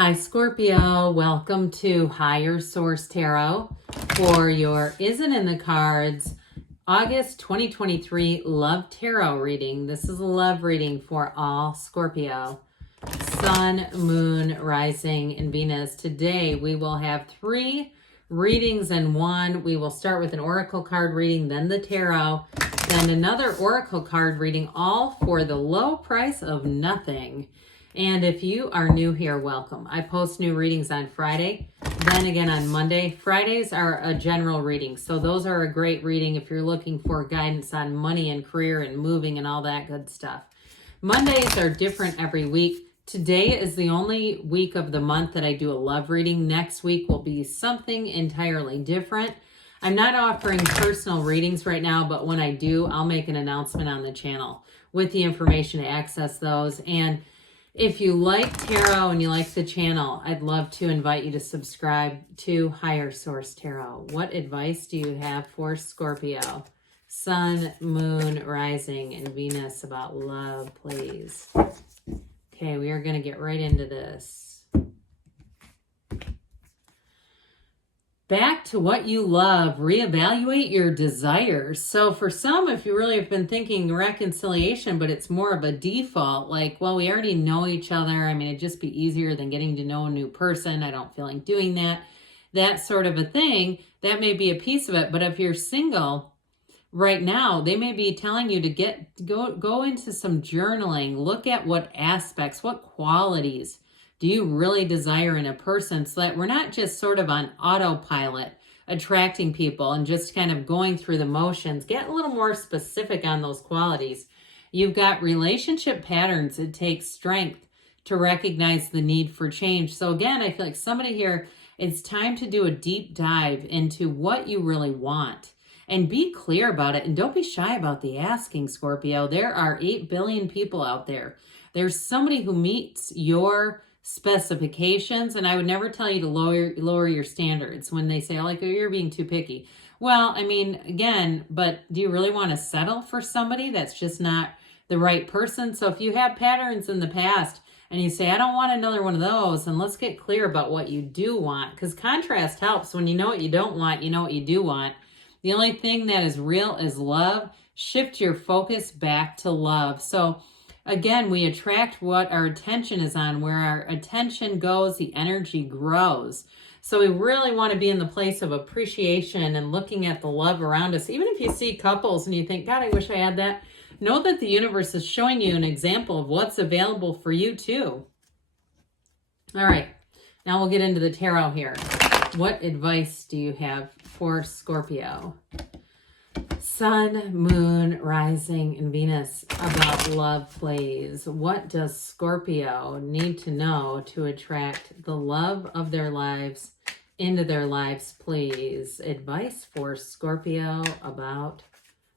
Hi Scorpio, welcome to Higher Source Tarot for your Isn't in the Cards August 2023 Love Tarot reading. This is a love reading for all Scorpio. Sun, Moon, Rising, and Venus. Today we will have 3 readings in one. We will start with an oracle card reading, then the tarot, then another oracle card reading, all for the low price of nothing. And if you are new here, welcome. I post new readings on Friday, then again on Monday. Fridays are a general reading, so those are a great reading if you're looking for guidance on money and career and moving and all that good stuff. Mondays are different every week. Today is the only week of the month that I do a love reading. Next week will be something entirely different. I'm not offering personal readings right now, but when I do, I'll make an announcement on the channel with the information to access those. And if you like tarot and you like the channel, I'd love to invite you to subscribe to Higher Source Tarot. What advice do you have for Scorpio? Sun, Moon, Rising, and Venus about love, please. Okay, we are going to get right into this. Back to what you love, reevaluate your desires. So for some, if you really have been thinking reconciliation, but it's more of a default, like, well, we already know each other. I mean, it'd just be easier than getting to know a new person. I don't feel like doing that. That sort of a thing, that may be a piece of it. But if you're single right now, they may be telling you to go into some journaling, look at what aspects, what qualities do you really desire in a person, so that we're not just sort of on autopilot attracting people and just kind of going through the motions. Get a little more specific on those qualities. You've got relationship patterns. It takes strength to recognize the need for change. So again, I feel like somebody here, it's time to do a deep dive into what you really want and be clear about it. And don't be shy about the asking, Scorpio. There are 8 billion people out there. There's somebody who meets your specifications, and I would never tell you to lower your standards when they say, like, oh, you're being too picky. Well, I mean, again, but do you really want to settle for somebody that's just not the right person? So if you have patterns in the past and you say, I don't want another one of those, and let's get clear about what you do want, because contrast helps. When you know what you don't want, you know what you do want. The only thing that is real is love. Shift your focus back to love. So again, we attract what our attention is on. Where our attention goes, the energy grows. So we really want to be in the place of appreciation and looking at the love around us. Even if you see couples and you think, God, I wish I had that. Know that the universe is showing you an example of what's available for you too. All right, now we'll get into the tarot here. What advice do you have for Scorpio? Sun, Moon, Rising, and Venus about love, please. What does Scorpio need to know to attract the love of their lives into their lives, please? Advice for Scorpio about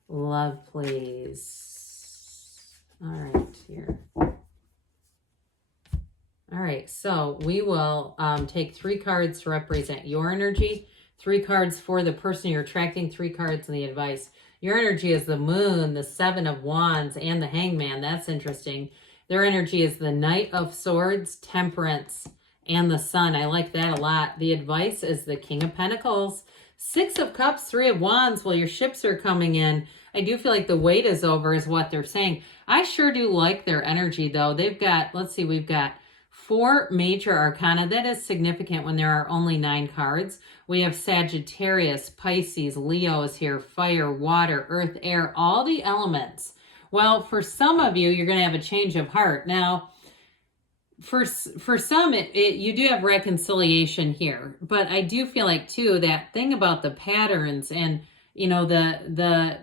love, please. All right, here. All right, so we will take 3 cards to represent your energy, 3 cards for the person you're attracting, 3 cards in the advice. Your energy is the Moon, the 7 of Wands, and the Hangman. That's interesting. Their energy is the Knight of Swords, Temperance, and the Sun. I like that a lot. The advice is the King of Pentacles, 6 of Cups, 3 of Wands. Well, your ships are coming in. I do feel like the wait is over is what they're saying. I sure do like their energy, though. They've got, let's see, we've got 4 major arcana. That is significant when there are only 9 cards. We have Sagittarius, Pisces, Leo is here, fire, water, earth, air, all the elements. Well, for some of you, you're going to have a change of heart. Now, for some, you do have reconciliation here. But I do feel like, too, that thing about the patterns and, you know, the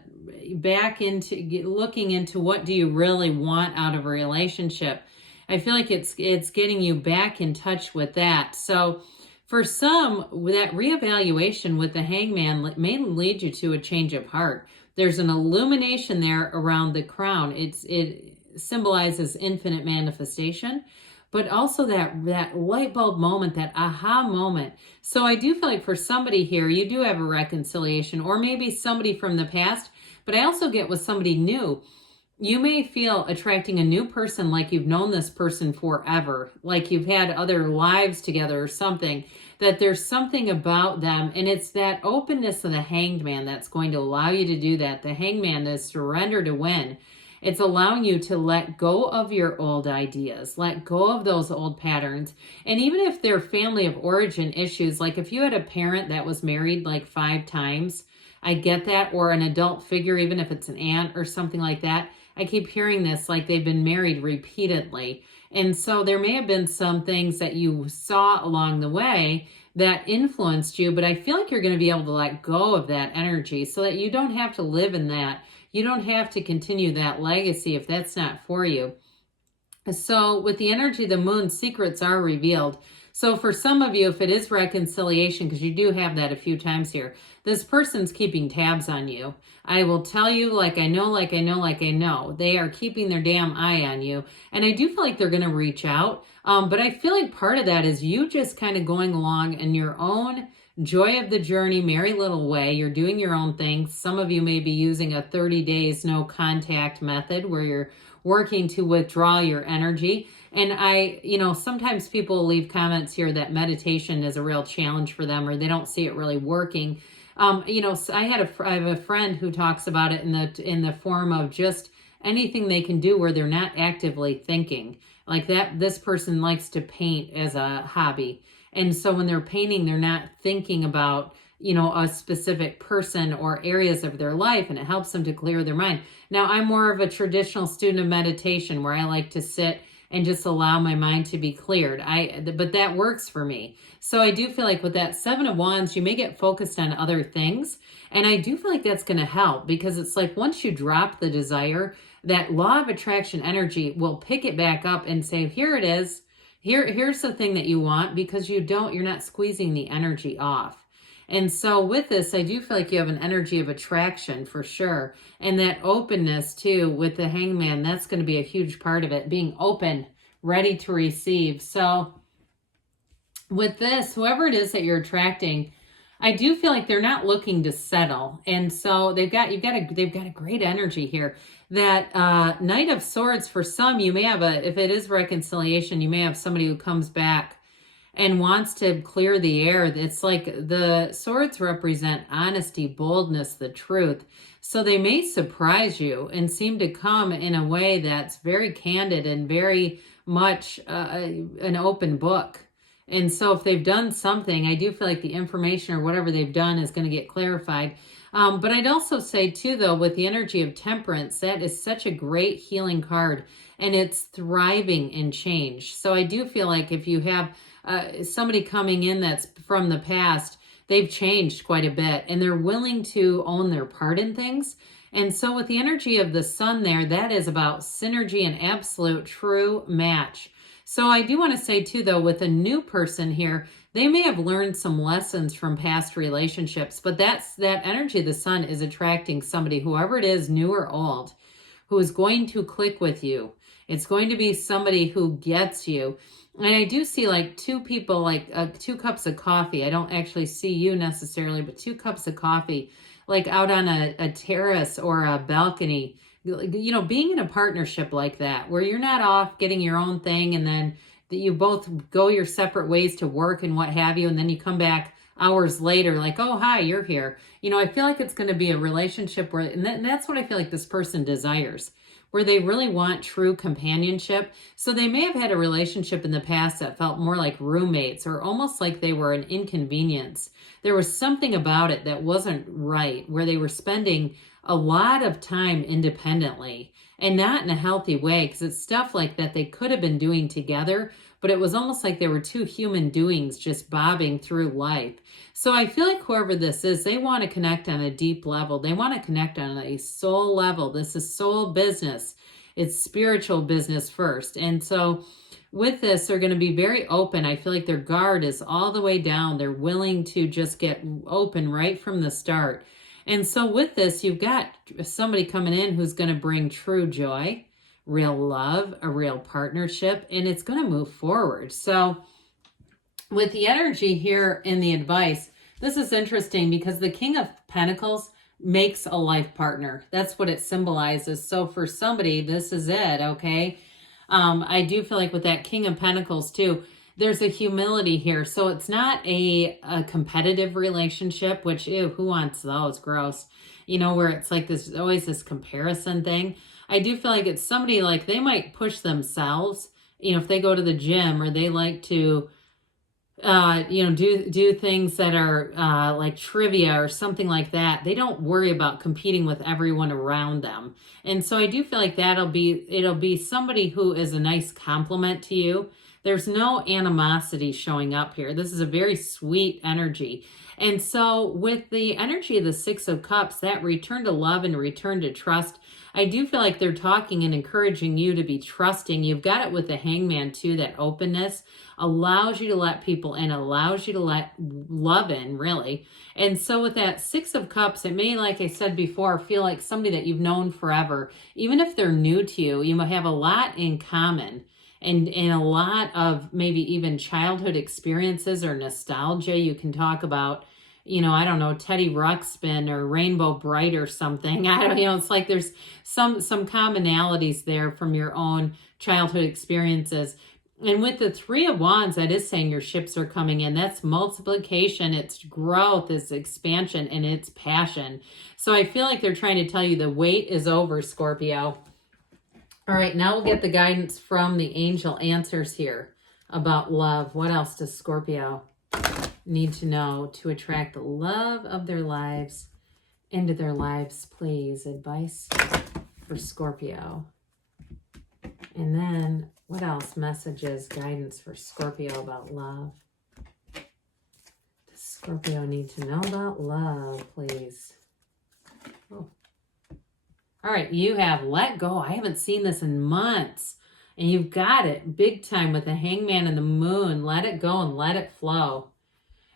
back into looking into what do you really want out of a relationship. I feel like it's getting you back in touch with that. So for some, that reevaluation with the Hangman may lead you to a change of heart. There's an illumination there around the crown. It symbolizes infinite manifestation, but also that light bulb moment, that aha moment. So I do feel like for somebody here, you do have a reconciliation, or maybe somebody from the past, but I also get with somebody new. you may feel attracting a new person like you've known this person forever, like you've had other lives together or something, that there's something about them. And it's that openness of the hanged man that's going to allow you to do that. The hanged man is surrender to win. It's allowing you to let go of your old ideas, let go of those old patterns. And even if they're family of origin issues, like if you had a parent that was married like 5 times, I get that, or an adult figure, even if it's an aunt or something like that. I keep hearing this, like they've been married repeatedly. And so there may have been some things that you saw along the way that influenced you, but I feel like you're going to be able to let go of that energy so that you don't have to live in that. You don't have to continue that legacy if that's not for you. So with the energy of the moon, secrets are revealed. So for some of you, if it is reconciliation, because you do have that a few times here, this person's keeping tabs on you. I will tell you, like I know, like I know, like I know. They are keeping their damn eye on you. And I do feel like they're going to reach out. But I feel like part of that is you just kind of going along in your own joy of the journey, merry little way. You're doing your own thing. Some of you may be using a 30 days no contact method where you're working to withdraw your energy. And sometimes people leave comments here that meditation is a real challenge for them, or they don't see it really working. I have a friend who talks about it in the form of just anything they can do where they're not actively thinking. Like that, this person likes to paint as a hobby. And so when they're painting, they're not thinking about, a specific person or areas of their life, and it helps them to clear their mind. Now, I'm more of a traditional student of meditation where I like to sit and just allow my mind to be cleared. But that works for me. So I do feel like with that 7 of Wands, you may get focused on other things. And I do feel like that's going to help, because it's like once you drop the desire, that law of attraction energy will pick it back up and say, here it is. Here's the thing that you want, because you're not squeezing the energy off. And so with this, I do feel like you have an energy of attraction for sure. And that openness too with the hangman, that's going to be a huge part of it, being open, ready to receive. So with this, whoever it is that you're attracting, I do feel like they're not looking to settle. And so they've got a great energy here. That Knight of Swords, for some, you may have if it is reconciliation, you may have somebody who comes back and wants to clear the air. It's like the swords represent honesty, boldness, the truth. So they may surprise you and seem to come in a way that's very candid and very much an open book. And so if they've done something, I do feel like the information or whatever they've done is going to get clarified. But I'd also say too, though, with the energy of Temperance, that is such a great healing card, and it's thriving in change. So I do feel like if you have somebody coming in that's from the past, they've changed quite a bit and they're willing to own their part in things. And so with the energy of the Sun there, that is about synergy and absolute true match. So I do want to say too, though, with a new person here, they may have learned some lessons from past relationships, but that energy of the Sun is attracting somebody, whoever it is, new or old, who is going to click with you. It's going to be somebody who gets you. And I do see like 2 people, like 2 cups of coffee. I don't actually see you necessarily, but 2 cups of coffee, like out on a terrace or a balcony, being in a partnership like that, where you're not off getting your own thing and then you both go your separate ways to work and what have you. And then you come back hours later, like, oh, hi, you're here. I feel like it's going to be a relationship where, and that's what I feel like this person desires, where they really want true companionship. So they may have had a relationship in the past that felt more like roommates or almost like they were an inconvenience. There was something about it that wasn't right, where they were spending a lot of time independently and not in a healthy way, because it's stuff like that they could have been doing together, but it was almost like they were 2 human doings just bobbing through life. So I feel like whoever this is, they want to connect on a deep level. They want to connect on a soul level. This is soul business. It's spiritual business first. And so with this, they're going to be very open. I feel like their guard is all the way down. They're willing to just get open right from the start. And so with this, you've got somebody coming in who's going to bring true joy, real love, a real partnership, and it's going to move forward. So with the energy here in the advice, this is interesting because the King of Pentacles, makes a life partner. That's what it symbolizes. So for somebody, this is it, okay? I do feel like with that King of Pentacles too, there's a humility here. So it's not a competitive relationship, which, ew, who wants those? Gross. You know, where it's like this, always this comparison thing. I do feel like it's somebody like they might push themselves, you know, if they go to the gym or they like to you know, do things that are like trivia or something like that. They don't worry about competing with everyone around them. And so I do feel like it'll be somebody who is a nice compliment to you. There's no animosity showing up here. This is a very sweet energy. And so with the energy of the Six of Cups, that return to love and return to trust, I do feel like they're talking and encouraging you to be trusting. You've got it with the Hangman too, that openness allows you to let people in, allows you to let love in, really. And so with that Six of Cups, it may, like I said before, feel like somebody that you've known forever. Even if they're new to you, you might have a lot in common and a lot of maybe even childhood experiences or nostalgia. You can talk about, you know, I don't know, Teddy Ruxpin or Rainbow Bright or something. I don't, you know, it's like there's some commonalities there from your own childhood experiences. And with the Three of Wands, that is saying your ships are coming in. That's multiplication, it's growth, it's expansion, and it's passion. So I feel like they're trying to tell you the wait is over, Scorpio. All right, now we'll get the guidance from the angel answers here about love. What else does Scorpio need to know to attract the love of their lives into their lives, please? Advice for Scorpio. And then what else? Messages, guidance for Scorpio about love. Does Scorpio need to know about love, please? Oh. All right, you have let go. I haven't seen this in months. And you've got it big time with the Hangman and the Moon. Let it go and let it flow.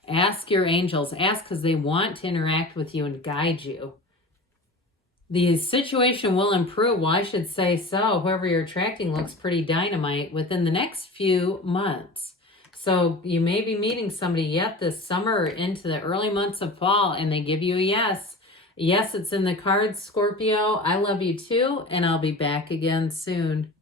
Ask your angels. Ask because they want to interact with you and guide you. The situation will improve. Well, I should say so. Whoever you're attracting looks pretty dynamite within the next few months. So you may be meeting somebody yet this summer or into the early months of fall, and they give you a yes. Yes, it's in the cards, Scorpio. I love you too, and I'll be back again soon.